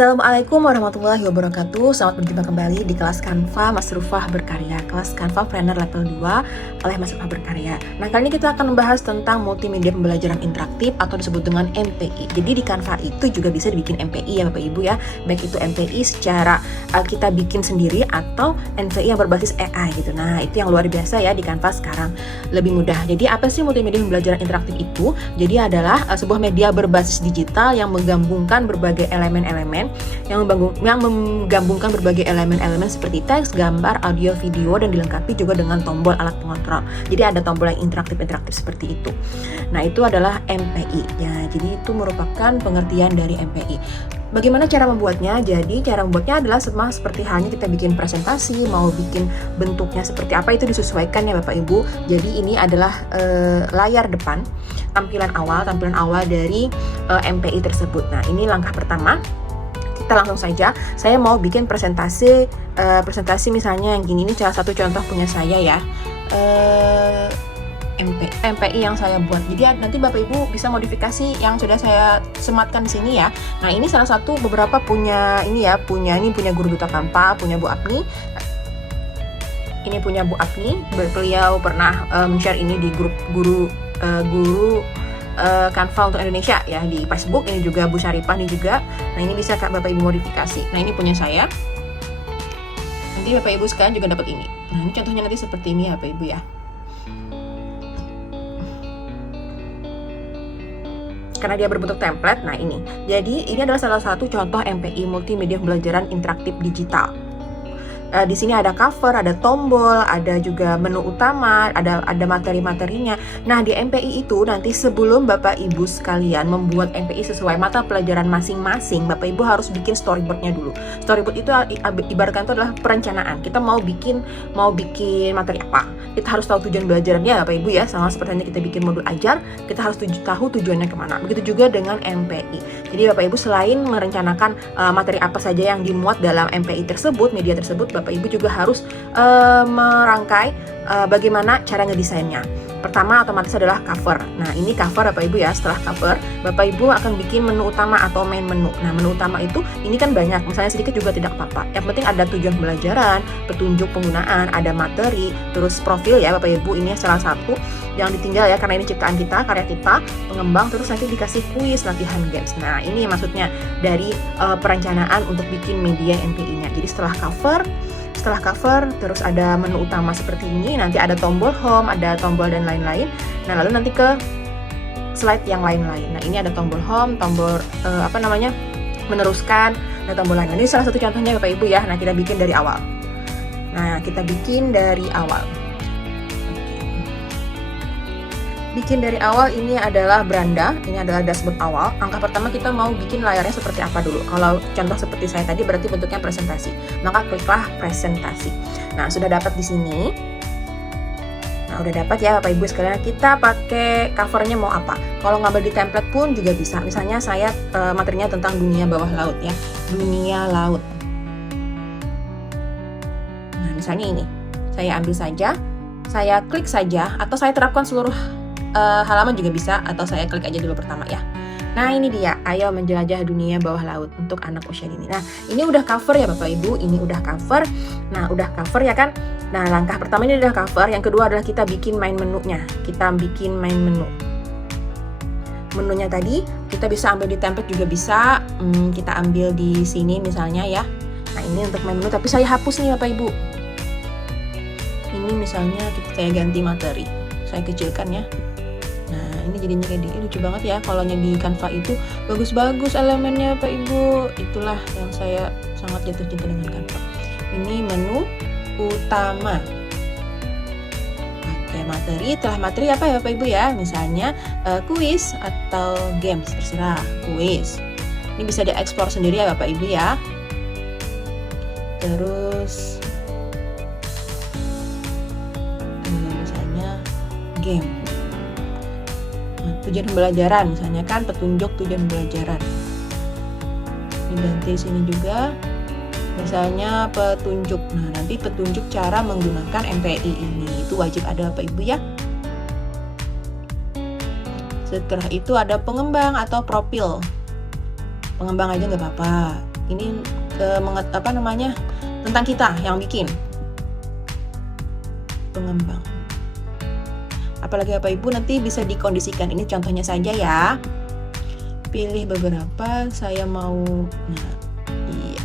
Assalamualaikum warahmatullahi wabarakatuh. Selamat berjumpa kembali di kelas Canva Mas Rufah Berkarya, kelas Canva Planner level 2 oleh Mas Rufah Berkarya. Nah, kali ini kita akan membahas tentang multimedia pembelajaran interaktif atau disebut dengan MPI. Jadi di Canva itu juga bisa dibikin MPI ya Bapak Ibu ya. Baik itu MPI secara kita bikin sendiri atau MPI yang berbasis AI gitu. Nah, itu yang luar biasa ya di Canva sekarang. Lebih mudah. Jadi apa sih multimedia pembelajaran interaktif itu? Jadi adalah sebuah media berbasis digital yang menggabungkan berbagai elemen-elemen yang menggabungkan berbagai elemen-elemen seperti teks, gambar, audio, video, dan dilengkapi juga dengan tombol alat pengontrol. Jadi ada tombol yang interaktif seperti itu. Nah, itu adalah MPI ya. Jadi itu merupakan pengertian dari MPI. Bagaimana cara membuatnya? Jadi cara membuatnya adalah sama seperti halnya kita bikin presentasi, mau bikin bentuknya seperti apa itu disesuaikan ya Bapak Ibu. Jadi ini adalah layar depan, tampilan awal dari MPI tersebut. Nah, ini langkah pertama. Kita langsung saja, saya mau bikin presentasi misalnya yang gini, ini salah satu contoh punya saya ya, MPI yang saya buat. Jadi nanti Bapak Ibu bisa modifikasi yang sudah saya sematkan di sini ya. Nah, ini salah satu beberapa punya punya Guru Duta Canva, punya Bu Apni. Ini punya Bu Apni, beliau pernah share ini di grup guru Canva untuk Indonesia ya di Facebook. Ini juga Bu Syarifah nih juga. Nah, ini bisa Bapak Ibu modifikasi. Nah, ini punya saya. Nanti Bapak Ibu sekalian juga dapat ini. Nah, ini contohnya nanti seperti ini ya Bapak Ibu ya. Karena dia berbentuk template. Nah, ini. Jadi ini adalah salah satu contoh MPI, multimedia pembelajaran interaktif digital. Di sini ada cover, ada tombol, ada juga menu utama, ada materi-materinya. Nah, di MPI itu nanti sebelum Bapak Ibu sekalian membuat MPI sesuai mata pelajaran masing-masing, Bapak Ibu harus bikin storyboardnya dulu. Storyboard itu ibaratkan itu adalah perencanaan. Kita mau bikin materi apa? Kita harus tahu tujuan belajarnya Bapak Ibu ya. Sama seperti kita bikin modul ajar, kita harus tahu tujuannya kemana. Begitu juga dengan MPI. Jadi Bapak Ibu selain merencanakan materi apa saja yang dimuat dalam MPI tersebut, media tersebut, Bapak Ibu juga harus merangkai bagaimana cara ngedesainnya. Pertama otomatis adalah cover. Nah, ini cover Bapak Ibu ya. Setelah cover, Bapak Ibu akan bikin menu utama atau main menu. Nah, menu utama itu ini kan banyak, misalnya sedikit juga tidak apa-apa. Yang penting ada tujuan pembelajaran, petunjuk penggunaan, ada materi, terus profil ya Bapak Ibu. Ini salah satu yang ditinggal ya, karena ini ciptaan kita, karya kita, pengembang, terus nanti dikasih kuis, latihan games. Nah, ini maksudnya dari perencanaan untuk bikin media MPI-nya. Jadi setelah cover, terus ada menu utama seperti ini, nanti ada tombol home, ada tombol dan lain-lain. Nah, lalu nanti ke slide yang lain-lain. Nah, ini ada tombol home, tombol meneruskan, dan tombol lain. Ini salah satu contohnya Bapak Ibu ya. Nah, kita bikin dari awal. Bikin dari awal ini adalah beranda, ini adalah dashboard awal. Langkah pertama kita mau bikin layarnya seperti apa dulu. Kalau contoh seperti saya tadi berarti bentuknya presentasi. Maka kliklah presentasi. Nah, sudah dapat di sini. Nah, udah dapat ya Bapak Ibu sekalian. Kita pakai covernya mau apa? Kalau ngambil di template pun juga bisa. Misalnya saya materinya tentang dunia bawah laut ya. Dunia laut. Nah, misalnya ini. Saya ambil saja, saya klik saja, atau saya terapkan seluruh halaman juga bisa, atau saya klik aja dulu pertama ya. Nah, ini dia, ayo menjelajah dunia bawah laut untuk anak usia dini. Nah, ini udah cover ya Bapak Ibu, ini udah cover. Nah, udah cover ya kan. Nah, langkah pertama ini udah cover, yang kedua adalah kita bikin main menunya. Kita bikin main menu. Menunya tadi kita bisa ambil di template juga bisa, kita ambil di sini misalnya ya. Nah, ini untuk main menu, tapi saya hapus nih Bapak Ibu. Ini misalnya saya ganti materi, saya kecilkan ya. Nah, ini jadinya kayak gini, lucu banget ya. Kalau di Canva itu bagus-bagus elemennya Pak Ibu. Itulah yang saya sangat jatuh cinta dengan Canva. Ini menu utama. Pakai materi, setelah materi apa ya Bapak Ibu ya? Misalnya kuis atau games, terserah. Kuis. Ini bisa diekspor sendiri ya Bapak Ibu ya. Terus misalnya game. Tujuan pembelajaran misalnya kan, petunjuk tujuan pembelajaran. Ini ganti sini juga misalnya petunjuk. Nah, nanti petunjuk cara menggunakan MPI ini itu wajib ada Bapak Ibu ya. Setelah itu ada pengembang atau profil. Pengembang aja nggak apa-apa. Ini tentang kita yang bikin pengembang. Apalagi Bapak Ibu nanti bisa dikondisikan. Ini contohnya saja ya. Pilih beberapa, saya mau, nah iya,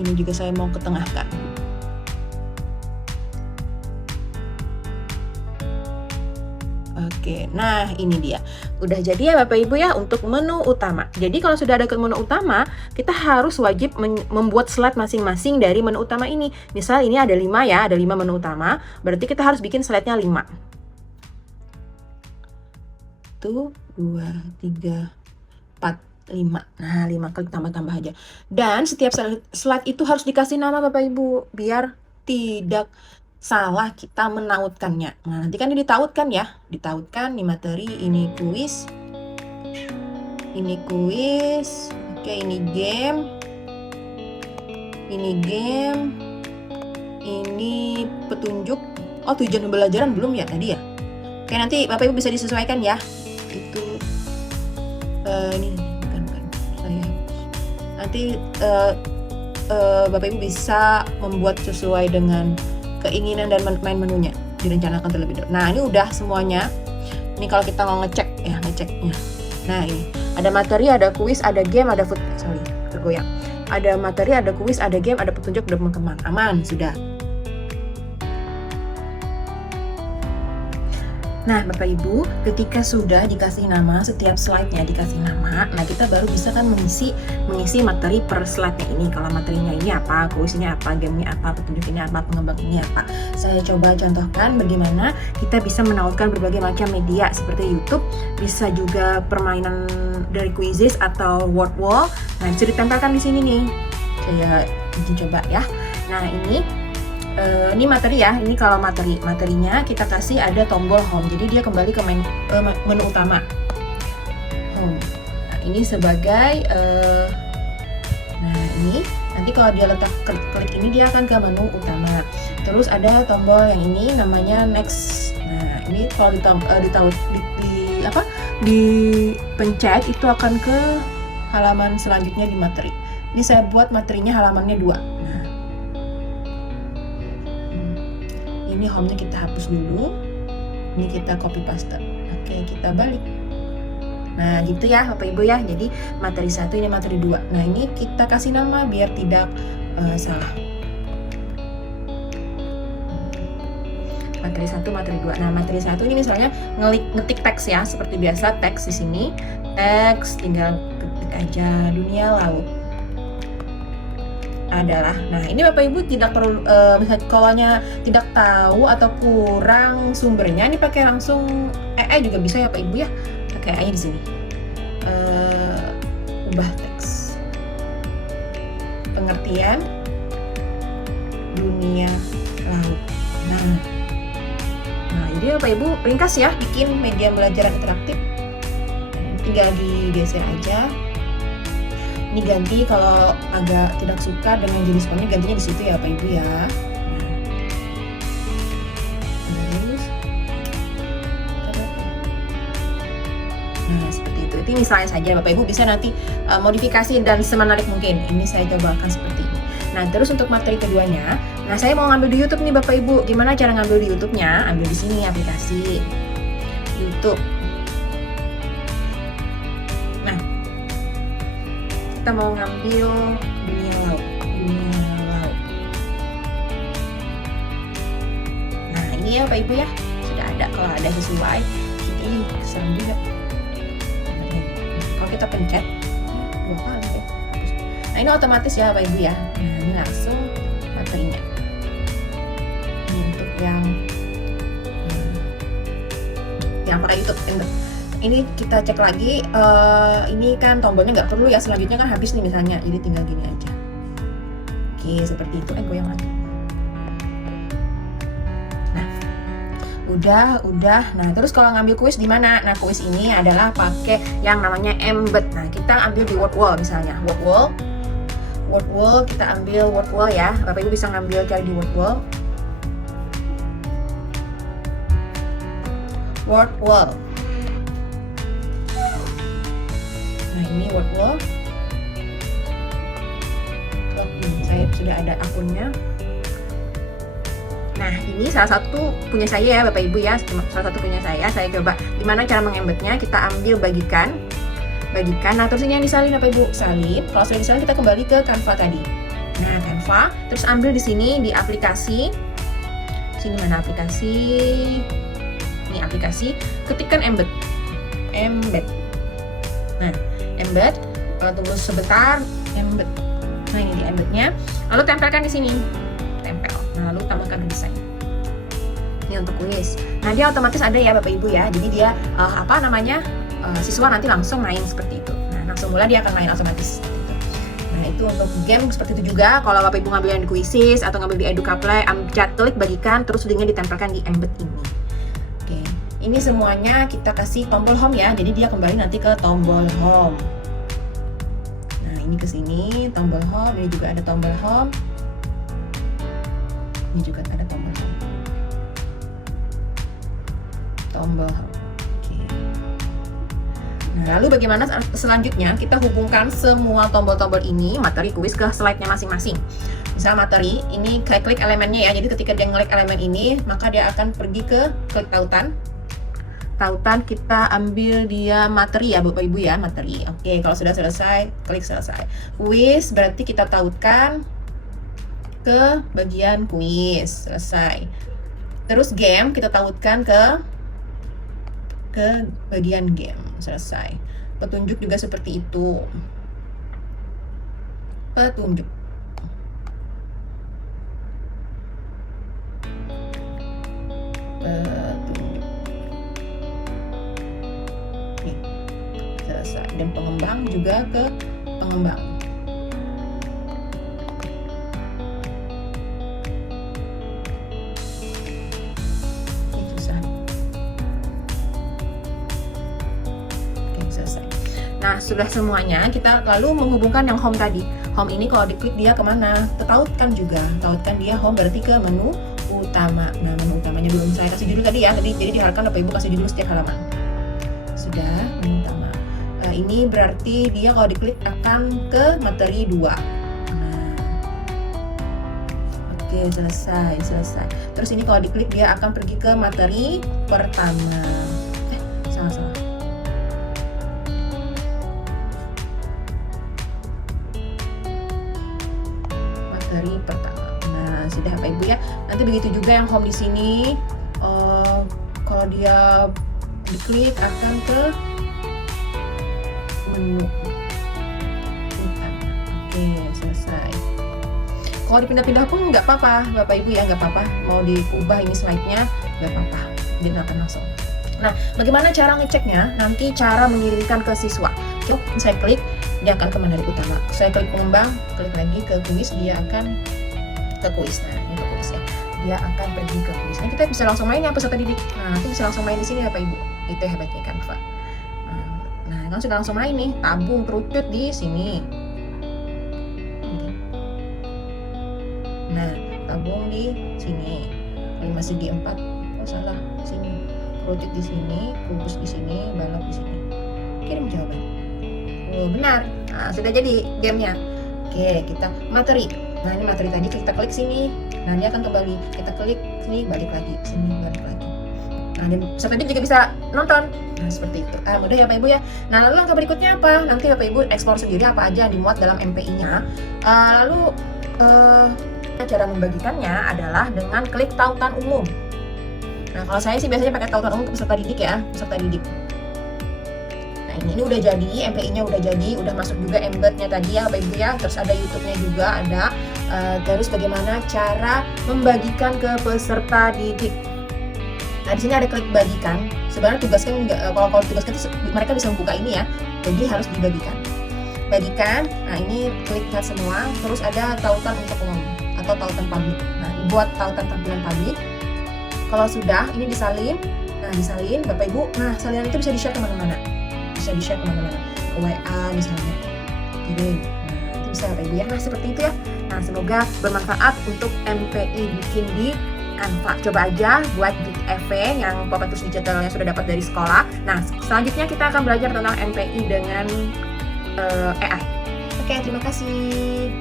ini juga saya mau ketengahkan. Oke, nah ini dia. Udah jadi ya Bapak Ibu ya untuk menu utama. Jadi kalau sudah ada ke menu utama, kita harus wajib membuat slide masing-masing dari menu utama ini. Misal ini ada 5 ya, ada 5 menu utama, berarti kita harus bikin slide-nya 5. 1, 2, 3, 4, 5. Nah, 5 kali tambah-tambah aja. Dan setiap slide itu harus dikasih nama Bapak Ibu, biar tidak salah kita menautkannya. Nah, nanti kan ini ditautkan ya. Ditautkan, ini materi, ini kuis. Ini kuis. Oke, ini game. Ini game. Ini petunjuk. Oh, tujuan pembelajaran belum ya tadi ya? Oke, nanti Bapak Ibu bisa disesuaikan ya. Itu ini bukan saya. Nanti Bapak Ibu bisa membuat sesuai dengan keinginan dan main menunya, direncanakan terlebih dahulu. Nah, ini udah semuanya. Ini kalau kita mau ngeceknya. Nah, ini ada materi, ada kuis, ada game, ada tergoyang. Ada materi, ada kuis, ada game, ada petunjuk, ada pengembang. Aman, sudah. Nah, Bapak Ibu, ketika sudah dikasih nama, setiap slide-nya dikasih nama, nah kita baru bisa kan mengisi materi per slide-nya ini. Kalau materinya ini apa, kuisnya apa, game-nya apa, petunjuk ini apa, pengembang ini apa. Saya coba contohkan bagaimana kita bisa menautkan berbagai macam media seperti YouTube, bisa juga permainan dari Quizizz atau word wall. Nah, bisa ditempelkan di sini nih. Saya coba ya. Nah, ini materi ya. Ini kalau materinya kita kasih ada tombol home. Jadi dia kembali ke menu utama. Home. Nah, ini sebagai nah ini nanti kalau dia letak klik ini dia akan ke menu utama. Terus ada tombol yang ini namanya next. Nah, ini kalau dipencet itu akan ke halaman selanjutnya di materi. Ini saya buat materinya halamannya 2. Ini home-nya kita hapus dulu. Ini kita copy paste. Oke, kita balik. Nah, gitu ya Bapak Ibu ya. Jadi materi 1 ini materi 2. Nah, ini kita kasih nama biar tidak salah. Materi 1, materi 2. Nah, materi 1 ini misalnya ngetik teks ya, seperti biasa teks di sini. Teks tinggal ketik aja dunia laut. Adalah. Nah, ini Bapak Ibu tidak perlu misalnya kalaunya tidak tahu atau kurang sumbernya, ini pakai langsung juga bisa ya Bapak Ibu ya. Pakai AI di sini. Ubah teks. Pengertian dunia laut. Nah, jadi Bapak Ibu ringkas ya bikin media belajaran interaktif. Tinggal digeser aja. Ini ganti kalau agak tidak suka dengan jenis fontnya, gantinya di situ ya Bapak Ibu ya. Terus, nah seperti itu. Ini misalnya saja Bapak Ibu bisa nanti modifikasi dan semenarik mungkin. Ini saya coba akan seperti ini. Nah terus untuk materi keduanya, nah saya mau ngambil di YouTube nih Bapak Ibu. Gimana cara ngambil di YouTube-nya? Ambil di sini aplikasi YouTube. Kita mau ngambil dunia laut. Nah, ini ya Bapak Ibu ya. Sudah ada, kalau ada sesuai. Ini serem juga. Kalau kita pencet 2 kali ya. Nah, ini otomatis ya Bapak Ibu ya. Nah, ini langsung materinya. Ini untuk yang para YouTube. Ini kita cek lagi, ini kan tombolnya nggak perlu ya, selanjutnya kan habis nih misalnya, jadi tinggal gini aja. Oke, seperti itu, goyang lagi. Nah, udah. Nah, terus kalau ngambil kuis di mana? Nah, kuis ini adalah pakai yang namanya embed. Nah, kita ambil di word wall misalnya, word wall, kita ambil word wall ya. Bapak Ibu bisa ngambil cari di word wall. Nah, ini word wall. sudah ada akunnya. Nah, ini salah satu punya saya ya Bapak Ibu ya, salah satu punya saya coba gimana cara mengembednya. Kita ambil bagikan, nah terus ini yang disalin Bapak Ibu, salin. Kalau sudah disalin kita kembali ke Canva tadi. Nah, Canva, terus ambil di sini di aplikasi, sini mana aplikasi, ini aplikasi, ketikkan embed. Nah, embed, tunggu sebentar, embed. Nah, ini di embednya, lalu tempelkan di sini, tempel. Nah, lalu tambahkan desain. Ini untuk kuis. Nah, dia otomatis ada ya Bapak Ibu ya. Jadi dia siswa nanti langsung main seperti itu. Nah, langsung mulai dia akan main otomatis. Nah, itu untuk game seperti itu juga. Kalau Bapak Ibu ngambil yang di Quizzes atau ngambil di Edukaplay, klik bagikan, terus linknya ditempelkan di embed ini. Oke, ini semuanya kita kasih tombol home ya. Jadi dia kembali nanti ke tombol home. Nah, ini ke sini tombol home. Ini juga ada tombol home. Ini juga ada tombol home. Tombol home. Nah, lalu bagaimana selanjutnya? Kita hubungkan semua tombol-tombol ini, materi kuis, ke slide-nya masing-masing. Misal materi, ini klik elemennya ya. Jadi ketika dia ngelik elemen ini, maka dia akan pergi ke klik tautan. Tautan kita ambil dia materi ya Bapak Ibu ya, materi. Oke, kalau sudah selesai, klik selesai. Kuis berarti kita tautkan ke bagian kuis, selesai. Terus game kita tautkan ke bagian game, selesai. Petunjuk juga seperti itu. Petunjuk. Nih, selesai. Dan pengembang juga ke pengembang. Nah, sudah semuanya, kita lalu menghubungkan yang home tadi. Home ini kalau diklik dia kemana? Tautkan juga. Tautkan dia home berarti ke menu utama. Nah, menu utamanya belum saya kasih judul tadi ya. Jadi diharapkan Bapak Ibu kasih judul setiap halaman. Sudah, menu utama. Nah, ini berarti dia kalau diklik akan ke materi 2. Nah, oke, selesai. Terus ini kalau diklik dia akan pergi ke materi pertama. Salah. Materi pertama. Nah, sudah Bapak Ibu ya. Nanti begitu juga yang home di sini. Kalau dia diklik akan ke menu utama. Oke, selesai. Kalau dipindah-pindah pun nggak apa-apa, Bapak Ibu ya, nggak apa-apa. Mau diubah ini slide-nya, nggak apa-apa. Dia akan langsung. Nah, bagaimana cara ngeceknya? Nanti cara mengirimkan ke siswa. Yuk, saya klik, dia akan ke materi utama. Saya klik pengembang, klik lagi ke kuis, dia akan ke kuis. Nah, ini ke kuis ya. Dia akan pergi ke kuis. Nah, kita bisa langsung main ya peserta didik. Nah, nanti bisa langsung main di sini ya Bapak Ibu. Itu hebatnya Canva. Nah, kan sudah langsung main nih, tabung kerucut di sini. Nah, tabung di sini. 5 segi 4. Oh, salah. Sini. Kerucut di sini, kubus di sini, balok di sini. Kirim jawaban. Oh, benar. Nah, sudah jadi gamenya. Oke, kita materi. Nah, ini materi tadi kita klik sini. Nah, dia akan kembali. Kita klik sini, balik lagi. Sini, balik lagi. Nah, dan peserta didik juga bisa nonton. Nah, seperti itu. Mudah ya Bapak Ibu ya. Nah, lalu langkah berikutnya apa? Nanti Bapak Ibu explore sendiri apa aja yang dimuat dalam MPI-nya. Cara membagikannya adalah dengan klik tautan umum. Nah, kalau saya sih biasanya pakai tautan umum ke peserta didik ya, peserta didik. Nah, ini udah jadi, MPI-nya udah jadi, udah masuk juga embed-nya tadi ya Bapak Ibu ya. Terus ada YouTube-nya juga ada. Terus bagaimana cara membagikan ke peserta didik. Nah, di sini ada klik bagikan. Sebenarnya tugaskan kalau tugaskan itu mereka bisa membuka ini ya. Jadi harus dibagikan. Bagikan. Nah, ini klik lihat semua. Terus ada tautan untuk umum atau tautan publik. Nah, buat tautan tampilan publik. Kalau sudah, ini disalin. Nah, disalin Bapak Ibu. Nah, salinan itu bisa di-share kemana-mana. Bisa di-share kemana-mana. Ke WA misalnya. Kirim. Nah, itu bisa Bapak Ibu ya. Nah, seperti itu ya. Nah, semoga bermanfaat untuk MPI bikin di Canva. Coba aja buat di FV yang Bapak Terus Digitalnya sudah dapat dari sekolah. Nah, selanjutnya kita akan belajar tentang MPI dengan AI. Oke, terima kasih.